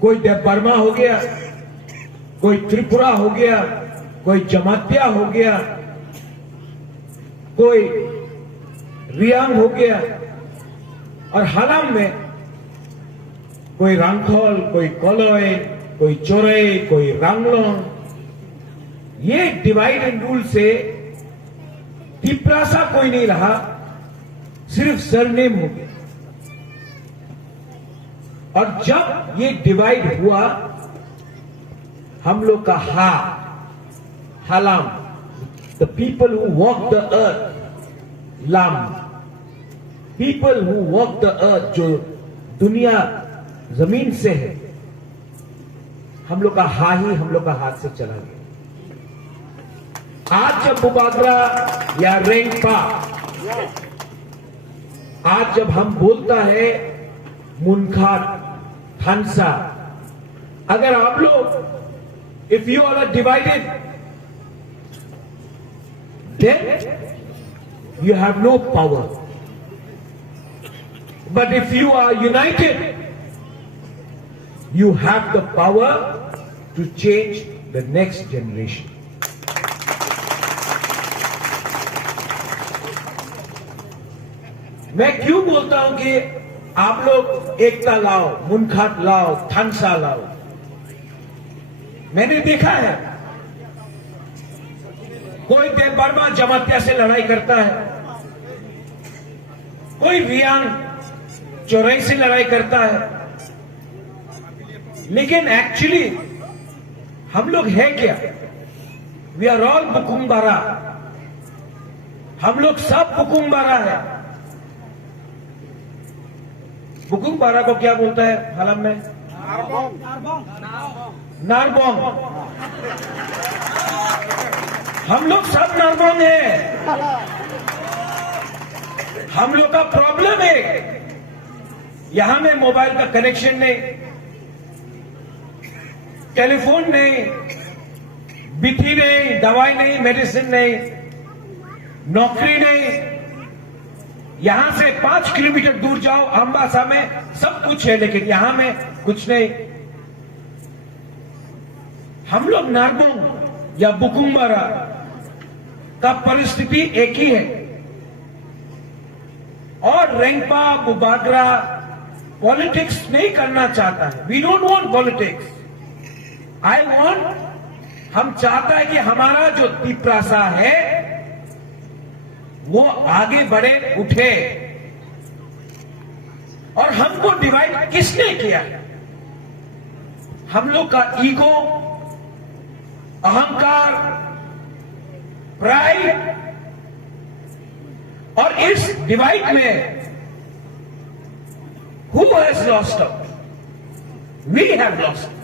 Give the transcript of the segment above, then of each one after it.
कोई देवबर्मा हो गया, कोई त्रिपुरा हो गया, कोई जमातिया हो गया, कोई रियांग हो गया, और हालाम में कोई रांखोल, कोई कोलोए, कोई चोरई, कोई रांगलोन। ये डिवाइड एंड रूल से तिपरासा कोई नहीं रहा, सिर्फ सरनेम हो गया। और जब ये डिवाइड हुआ, हम लोग का हालाम, the people who walk the earth, लाम, people who walk the earth, जो दुनिया जमीन से है, हम लोग का ही हम लोग का हाथ से चला गया। आज जब बुबागरा या रेंगपा, आज जब हम बोलता है मुनखार, थानसा, अगर आप लोग, if you are divided, then you have no power, but if you are united, you have the power to change the next generation. मैं क्यों बोलता हूं कि आप लोग एकता लाओ, मुनखात लाओ, थानसा लाओ? मैंने देखा है कोई देवबर्मा जमातिया से लड़ाई करता है, कोई रियांग चोरई से लड़ाई करता है, लेकिन एक्चुअली हम लोग है क्या? वी आर ऑल बुकुम्बारा, हम लोग सब बुकुम्बारा है। बुकुम्बारा को क्या बोलता है हालम में? नारबोंग। हम लोग सब नारबोंग है। हम लोग का प्रॉब्लम है, यहां में मोबाइल का कनेक्शन नहीं, टेलीफोन नहीं, बिथी नहीं, दवाई नहीं, मेडिसिन नहीं, नौकरी नहीं। यहां से 5 किलोमीटर दूर जाओ, अंबासा में सब कुछ है, लेकिन यहां में कुछ नहीं। हम लोग नारबोंग या बुकुम्बारा का परिस्थिति एक ही है। और रेंगपा, बुबागरा पॉलिटिक्स नहीं करना चाहता है। We don't want politics, I want, हम चाहता है कि हमारा जो तिपरासा है वो आगे बढ़े, उठे। और हमको डिवाइड किसने किया? हम लोग का ईगो, अहंकार, प्राइड, और इस डिवाइड में who has lost out? We have lost.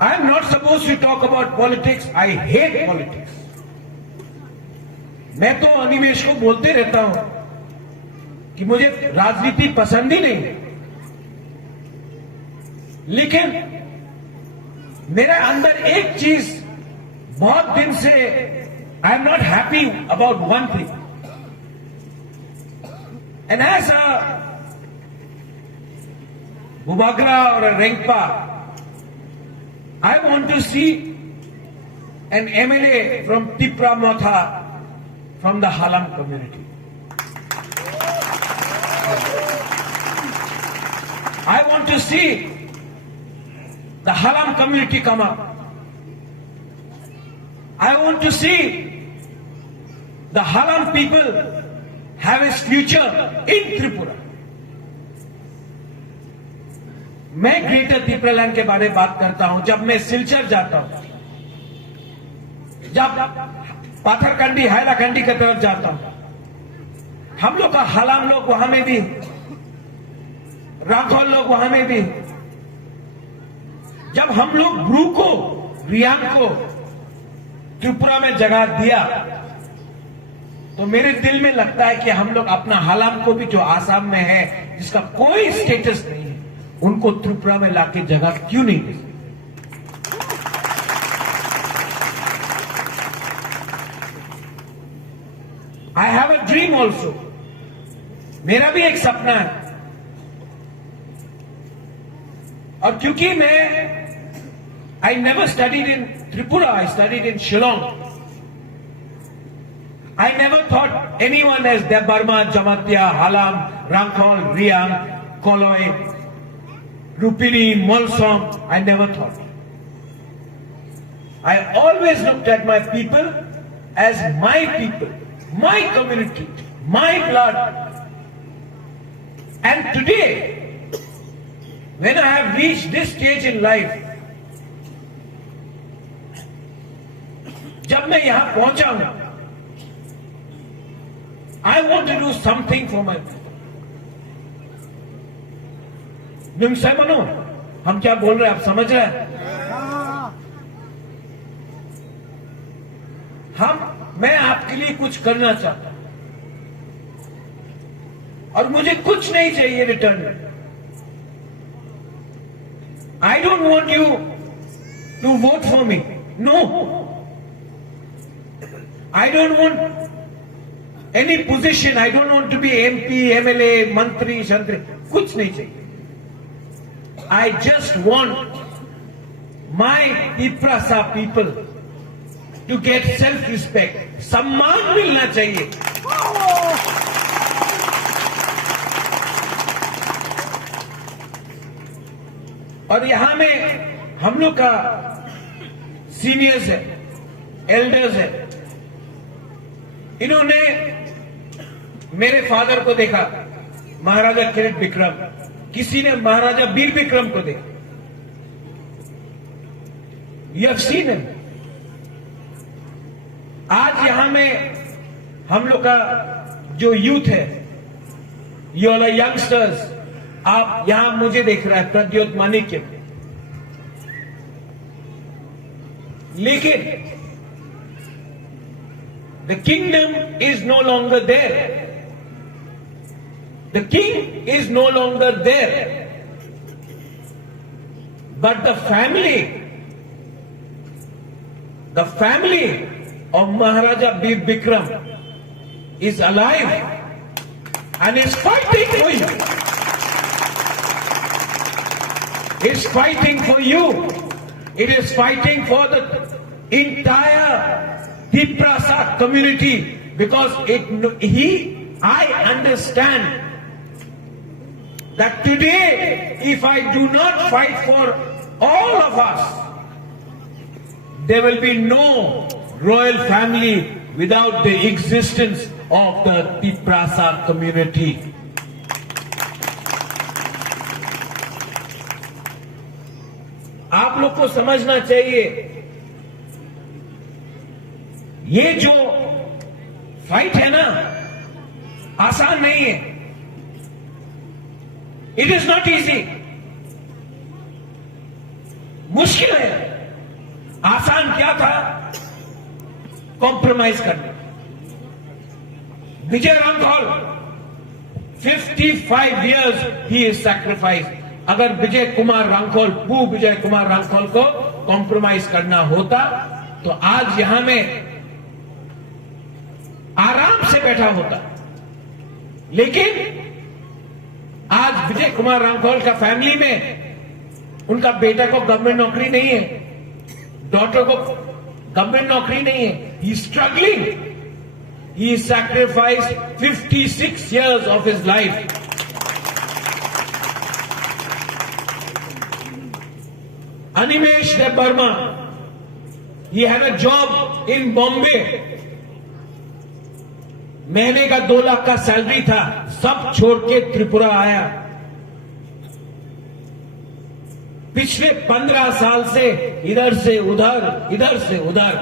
I am not supposed to talk about politics. I hate politics. मैं तो अनिमेष को बोलते रहता हूं कि मुझे राजनीति पसंद ही नहीं, लेकिन मेरे अंदर एक चीज बहुत दिन से, I am not happy about one thing, and as a Bubagra और रेंगपा, I want to see an MLA from Tipra Motha from the Halam community. I want to see the Halam community come up. I want to see the Halam people have its future in Tripura. मैं greater Tripuraland के बारे में बात करता हूं। जब मैं सिलचर जाता हूं, जब पाथरकंडी, हैलाकंडी की तरफ जाता हूं, हम लोग का हालाम लोग वहां में भी, राठौर लोग वहां में भी, जब हम लोग ब्रू को, रियांग को त्रिपुरा में जगह दिया, तो मेरे दिल में लगता है कि हम लोग अपना हालाम को भी, जो आसाम में है, जिसका कोई स्टेटस नहीं है, उनको त्रिपुरा में लाके जगह क्यों नहीं दी? I have a dream also. मेरा भी एक सपना है, और क्योंकि I never studied in Tripura, I studied in Shillong. I never thought anyone as Debarma, Jamatya, Halam, Rangkhol, Riang, Koloi, Rupini, Molsong. I never thought. I always looked at my people as my people, my community, my blood. And today, when I have reached this stage in life, जब मैं यहां पहुंचा हूं, I want to do something for my people. मनो, हम क्या बोल रहे हैं, आप समझ रहे हैं? मैं आपके लिए कुछ करना चाहता हूं, और मुझे कुछ नहीं चाहिए रिटर्न में. I don't want you to vote for me. No. I don't want any position. I don't want to be MP, MLA, Mantri, Shantri. कुछ नहीं चाहिए. I just want my Piprasa people to get self-respect. सम्मान मिलना चाहिए. और यहां में हम लोग का सीनियर्स है, एल्डर्स है. इन्होंने मेरे फादर को देखा, महाराजा किरीट विक्रम. किसी ने महाराजा वीर विक्रम को देखा. You have seen him. आज यहां में हम लोग का जो यूथ है, यू ऑल यंगस्टर्स, आप यहां मुझे देख रहा है, प्रद्योत माणिक्य. लेकिन the kingdom is no longer there. The king is no longer there. But the family of Maharaja Veer Vikram is alive and is fighting for you. It's fighting for you. It is fighting for the entire Piprasa community, because I understand that today, if I do not fight for all of us, there will be no royal family without the existence of the Piprasa community. आप लोग को समझना चाहिए, ये जो fight है ना, आसान नहीं है. It is not easy. मुश्किल है. आसान क्या था? कॉम्प्रोमाइज करना. विजय रांखौल 55 years ही इज सैक्रिफाइस. अगर विजय कुमार रांखौल, पू विजय कुमार रांखौल को कॉम्प्रोमाइज करना होता तो आज यहां में आराम से बैठा होता. लेकिन आज विजय कुमार रांखौल का फैमिली में उनका बेटा को गवर्नमेंट नौकरी नहीं है, डॉटर को गवर्नमेंट नौकरी नहीं है. He struggling. He sacrificed 56 years of his life. Animesh Debarma, he had a job in Bombay. महीने का 2 लाख का सैलरी था, सब छोड़ के त्रिपुरा आया. पिछले 15 साल से इधर से उधर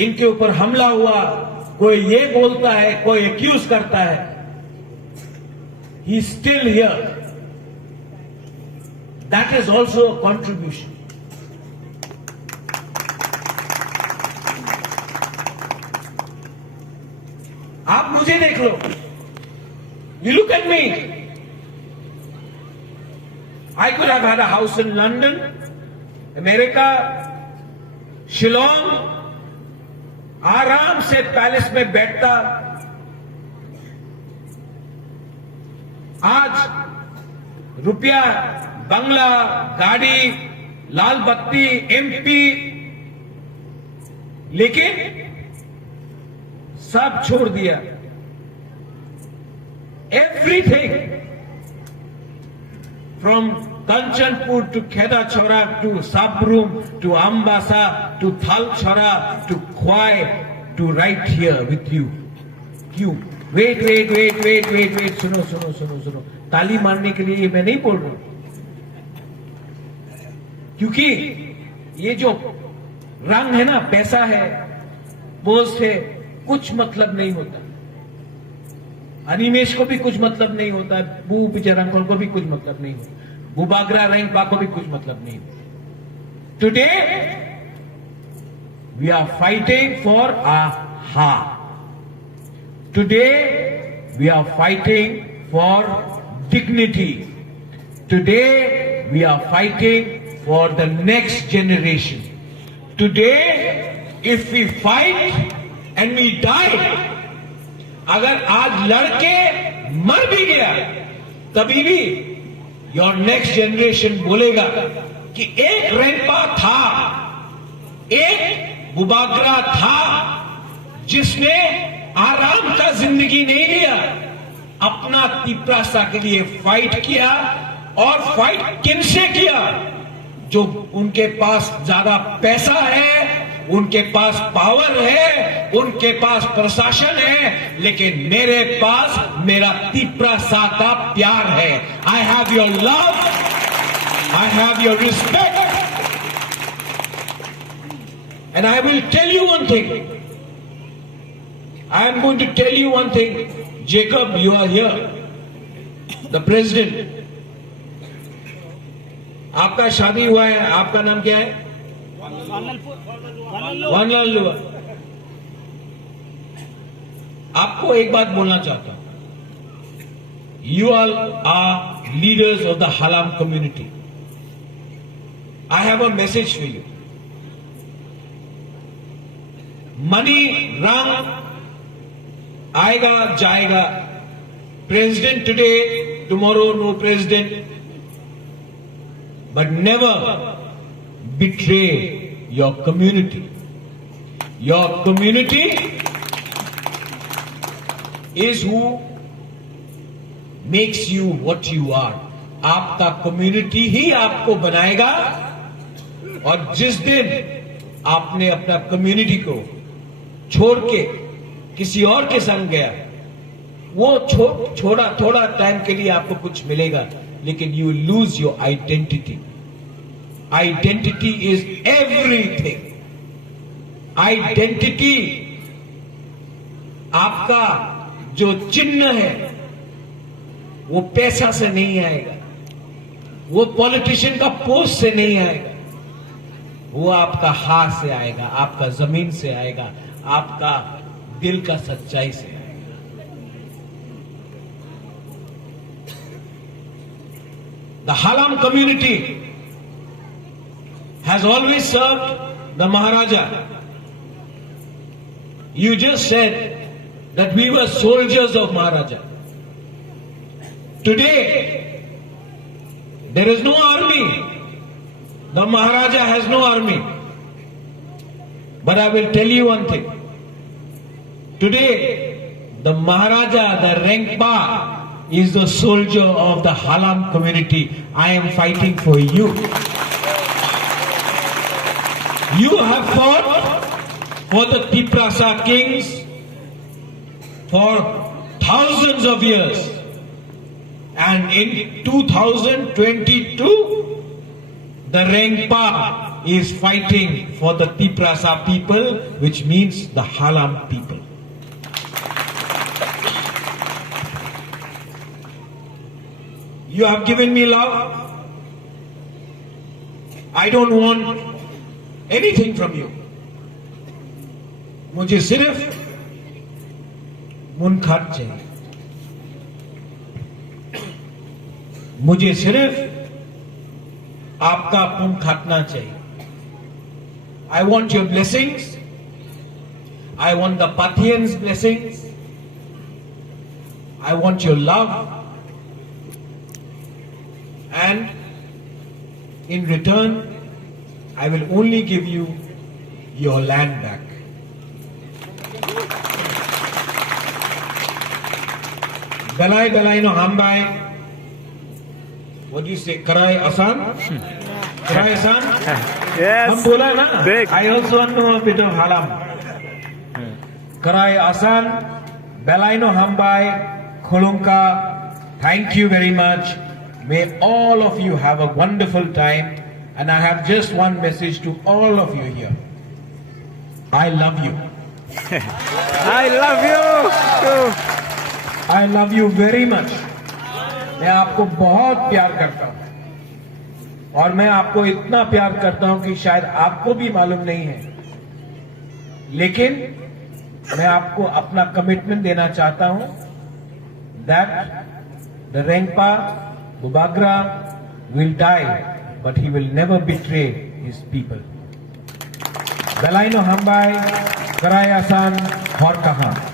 इनके ऊपर हमला हुआ. कोई ये बोलता है, कोई एक्यूज करता है. He still here. That is also a contribution. आप मुझे देख लो. You look at me. I could have had a house in London, America, Shillong. आराम से पैलेस में बैठता, आज रुपया, बंगला, गाड़ी, लाल बत्ती, एमपी, लेकिन सब छोड़ दिया। Everything from Kanchanpur to Kheda-Chora to Sabrum to Ambasa to Thal-Chora to Khwai to right here with you. क्यों? Wait, सुनो। ताली मारने के लिए मैं नहीं बोल रहा हूं, क्योंकि ये जो रंग है ना, पैसा है, पोस्ट है, कुछ मतलब नहीं होता। अनिमेश को भी कुछ मतलब नहीं होता, बू बिचरंकल को भी कुछ मतलब नहीं होता, बुबागरा रैंकबा को भी कुछ मतलब नहीं होता। Today we are fighting for a heart. Today we are fighting for dignity. Today we are fighting for the next generation. Today if we fight and we die, अगर आज लड़के मर भी गया तभी भी your next generation बोलेगा कि एक रैंपा था, एक बुबागरा था जिसने आराम का जिंदगी नहीं लिया, अपना तिपरासा के लिए फाइट किया। और फाइट किनसे किया? जो उनके पास ज्यादा पैसा है, उनके पास पावर है, उनके पास प्रशासन है, लेकिन मेरे पास मेरा तिपरासा का प्यार है। I have your love, I have your respect, and I will tell you one thing. I am going to tell you one thing. Jacob, you are here. The president. आपका शादी हुआ है, आपका नाम क्या है? वनलाल लुआ. आपको एक बात बोलना चाहता हूं. You all are leaders of the Halam community. I have a message for you. Money, rang, आएगा जाएगा. President today, tomorrow no president. But never betray your community. Your community is who makes you what you are. आपका community ही आपको बनाएगा. और जिस दिन आपने अपना community को छोड़ के किसी और के संग गया, वो थोड़ा टाइम के लिए आपको कुछ मिलेगा, लेकिन you lose your identity. Identity is everything. Identity आपका जो चिन्ह है वो पैसा से नहीं आएगा, वो पॉलिटिशियन का पोस्ट से नहीं आएगा, वो आपका हाथ से आएगा, आपका जमीन से आएगा, आपका दिल का सच्चाई से आएगा. The Halam community has always served the Maharaja. You just said that we were soldiers of Maharaja. Today, there is no army. The Maharaja has no army. But I will tell you one thing. Today, the Maharaja, the Rengpa, is the soldier of the Halam community. I am fighting for you. You have fought for the Tiprasa kings for thousands of years. And in 2022, the Rengpa is fighting for the Tiprasa people, which means the Halam people. You have given me love. I don't want anything from you. मुझे सिर्फ मुनखात चाहिए. मुझे सिर्फ आपका खून खातना चाहिए. I want your blessings. I want the Pathians' blessings. I want your love. and in return, I will only give you your land back. Dalai Dalai no Hambai. What do you say? Karai Asan? Karai Asan? Yes. हम बोला ना? देख. I also know a bit of Halam. Karai Asan, Belaino Hambai, Kolunka, thank you very much. May all of you have a wonderful time. And I have just one message to all of you here. I love you. I love you. I love you very much. मैं आपको बहुत प्यार करता हूं और मैं आपको इतना प्यार करता हूं कि शायद आपको भी मालूम नहीं है, लेकिन मैं आपको अपना कमिटमेंट देना चाहता हूं that the Rengpa Bubagra will die, but he will never betray his people. Belaino Hambai, Karai Asan, Horkaha.